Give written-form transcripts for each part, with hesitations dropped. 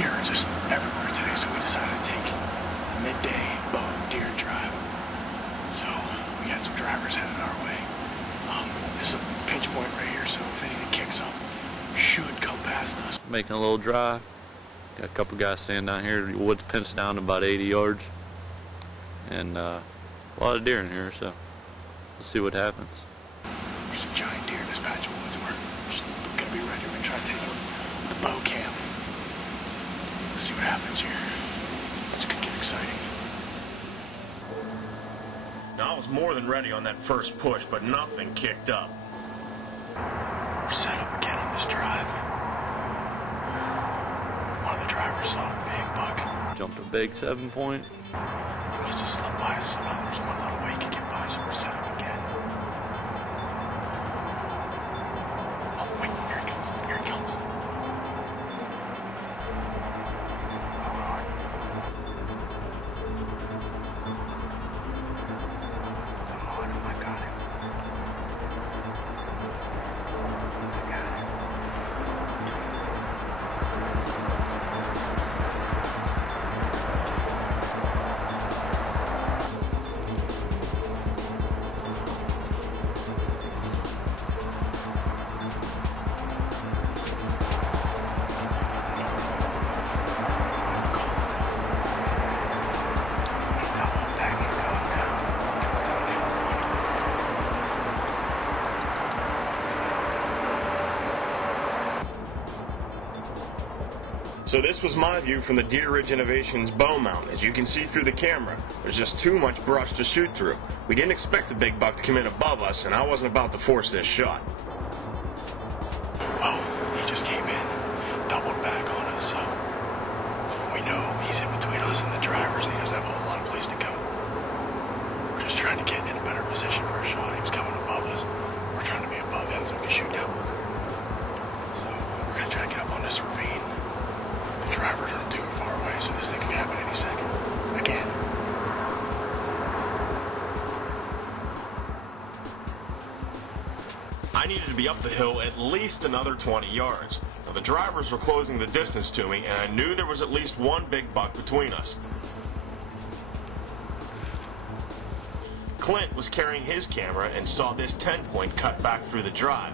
deer are just everywhere today, so we decided to take a midday bow deer drive. So we got some drivers headed our way. This is a pinch point right here, so if anything kicks up, should come past us. Making a little drive. Got a couple guys standing down here. The woods pinched down to about 80 yards. And a lot of deer in here, so we'll see what happens. There's some giant deer in this patch of woods. We're just gonna be ready. We're gonna try to take the bow cam. Let's see what happens here. This could get exciting. Now, I was more than ready on that first push, but nothing kicked up. We're set up again on this drive. One of the drivers saw a big buck. Jumped a big 7-point. He must have slipped by us somehow. There's one little way he could get by, so we're set up again. Oh, wait, here he comes. Here he comes. Hold on. Come on, I got him. I got him. So this was my view from the Deer Ridge Innovations bow mount. As you can see through the camera, there's just too much brush to shoot through. We didn't expect the big buck to come in above us, and I wasn't about to force this shot. Well, he just came in, doubled back on us, so we know he's in between us and the drivers, and he doesn't have a whole lot of place to go. We're just trying to get in a better position for a shot. He was coming above us. We're trying to be above him so we can shoot down. So we're going to try to get up on this ravine. The drivers aren't too far away, so this thing could happen any second. Again. I needed to be up the hill at least another 20 yards. Now, the drivers were closing the distance to me, and I knew there was at least one big buck between us. Clint was carrying his camera and saw this 10-point cut back through the drive.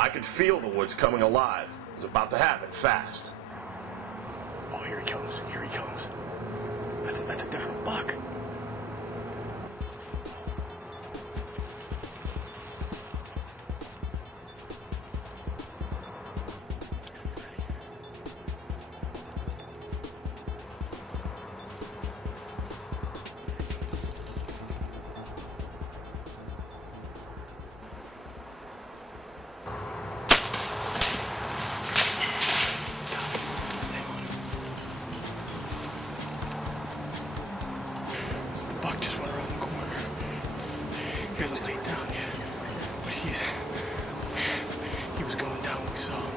I could feel the woods coming alive. It was about to happen fast. Oh, here he comes. Here he comes. That's a different buck. Buck just went around the corner. He hasn't laid down yet, but he was going down when we saw him.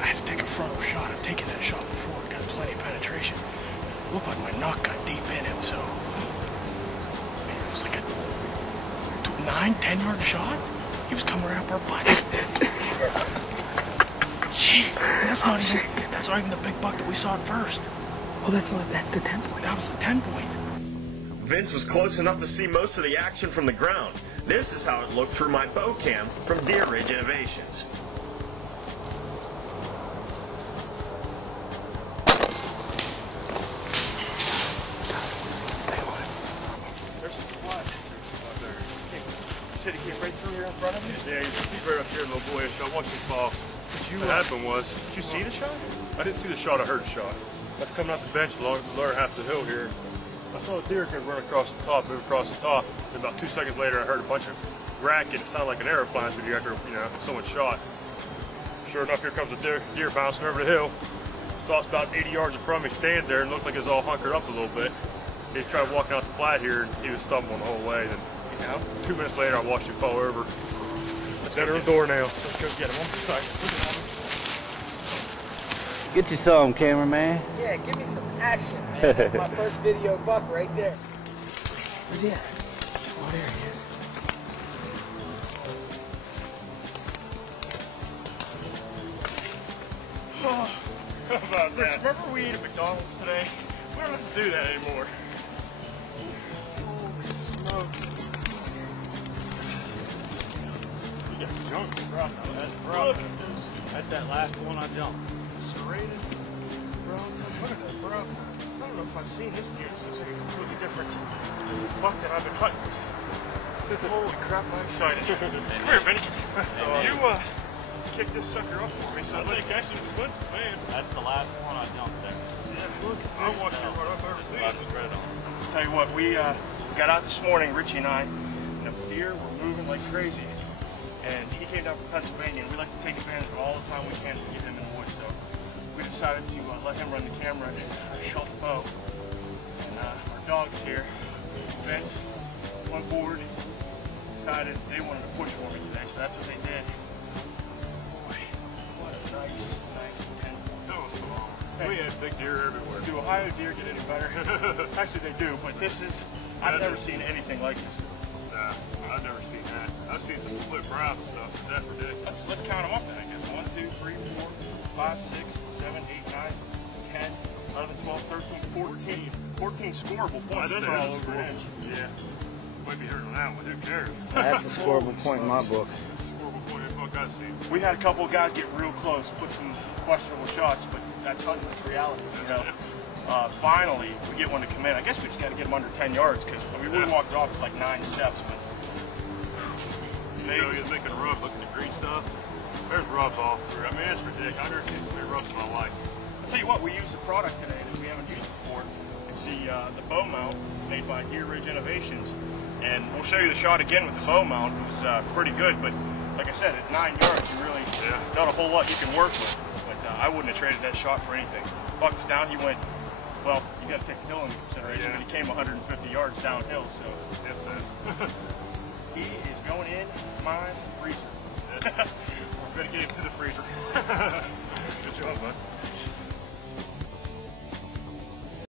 I had to take a frontal shot. I've taken that shot before. Got plenty of penetration. It looked like my knock got deep in him, so it was like a 9-10 yard shot. He was coming right up our butt. Gee, that's not even the big buck that we saw at first. Oh, that's the 10-point. That was the 10-point. Vince was close enough to see most of the action from the ground. This is how it looked through my bow cam from Deer Ridge Innovations. There's some flash out there. You said he came right through here in front of me? Yeah, he's right up here, little boy. I watched him fall. What happened was, Did you see the shot? I didn't see the shot, I heard the shot. I was coming out the bench the lower half of the hill here. I saw a deer run across the top, move across the top. And about 2 seconds later, I heard a bunch of racket. It sounded like an arrow flying through the air after, someone shot. Sure enough, here comes a deer bouncing over the hill. Stops about 80 yards in front of me, stands there, and looked like he was all hunkered up a little bit. He tried walking out the flat here, and he was stumbling the whole way. Then, 2 minutes later, I watched him fall over. Let's go to the door now. Let's go get him. One second. Get you some, cameraman. Yeah, give me some action, man. That's my first video buck right there. Where's he at? Oh, there he is. about Rich, that. remember we ate at McDonald's today? We don't have to do that anymore. Holy smokes. You got junk, bro. Look at this. That's that last one I jumped. Serrated. Bro, look at that, bro. I don't know if I've seen this deer. This looks like a completely different buck that I've been hunting with. Holy crap, I'm excited. Come here, Vinny. You kick this sucker up for me. So I think actually the Quince, man. That's the last one I jumped there. yeah, look at I this. watched you run up everything. Spread on. Tell you what, we got out this morning, Richie and I, and the deer were moving like crazy. And he came down from Pennsylvania, and we like to take advantage of all the time we can to get him in the woods. So we decided to let him run the camera and help the bow. And our dogs here, Vince, on board, decided they wanted to push for me today, so that's what they did. Boy, what a nice 10. That was phenomenal. We had big deer everywhere. Do Ohio deer get any better? Actually, they do, but this is, I've never seen anything like this. Nah, I've never seen that. I've seen some split brows and stuff, but that's ridiculous. Let's count them up then, I guess. 1, 2, 3, 4, 5, 6, 7, 8, 9, 10, 11, 12, 13, 14 scoreable points. That's Those are all a over an inch. Yeah. Might be hurting on that one. Who cares? That's a scoreable point in my book. Scoreable point in the book I've seen. We had a couple of guys get real close, put some questionable shots, but that's hunting with reality, you know. Finally, we get one to come in. I guess we just got to get him under 10 yards because we would have walked it off with like 9 steps. But You know, he's making a rub, looking at green stuff. There's rubs all through. I mean, it's ridiculous. I've never seen so many rubs in my life. I'll tell you what, we used a product today that we haven't used before. It's the bow mount made by Deer Ridge Innovations. And we'll show you the shot again with the bow mount. It was pretty good, but like I said, at 9 yards, you really not a whole lot you can work with. But I wouldn't have traded that shot for anything. Buck's down, he went, well, you got to take the hill into consideration, but he came 150 yards downhill, so he is going in my freezer. We're going to get him to the freezer. Good job, bud.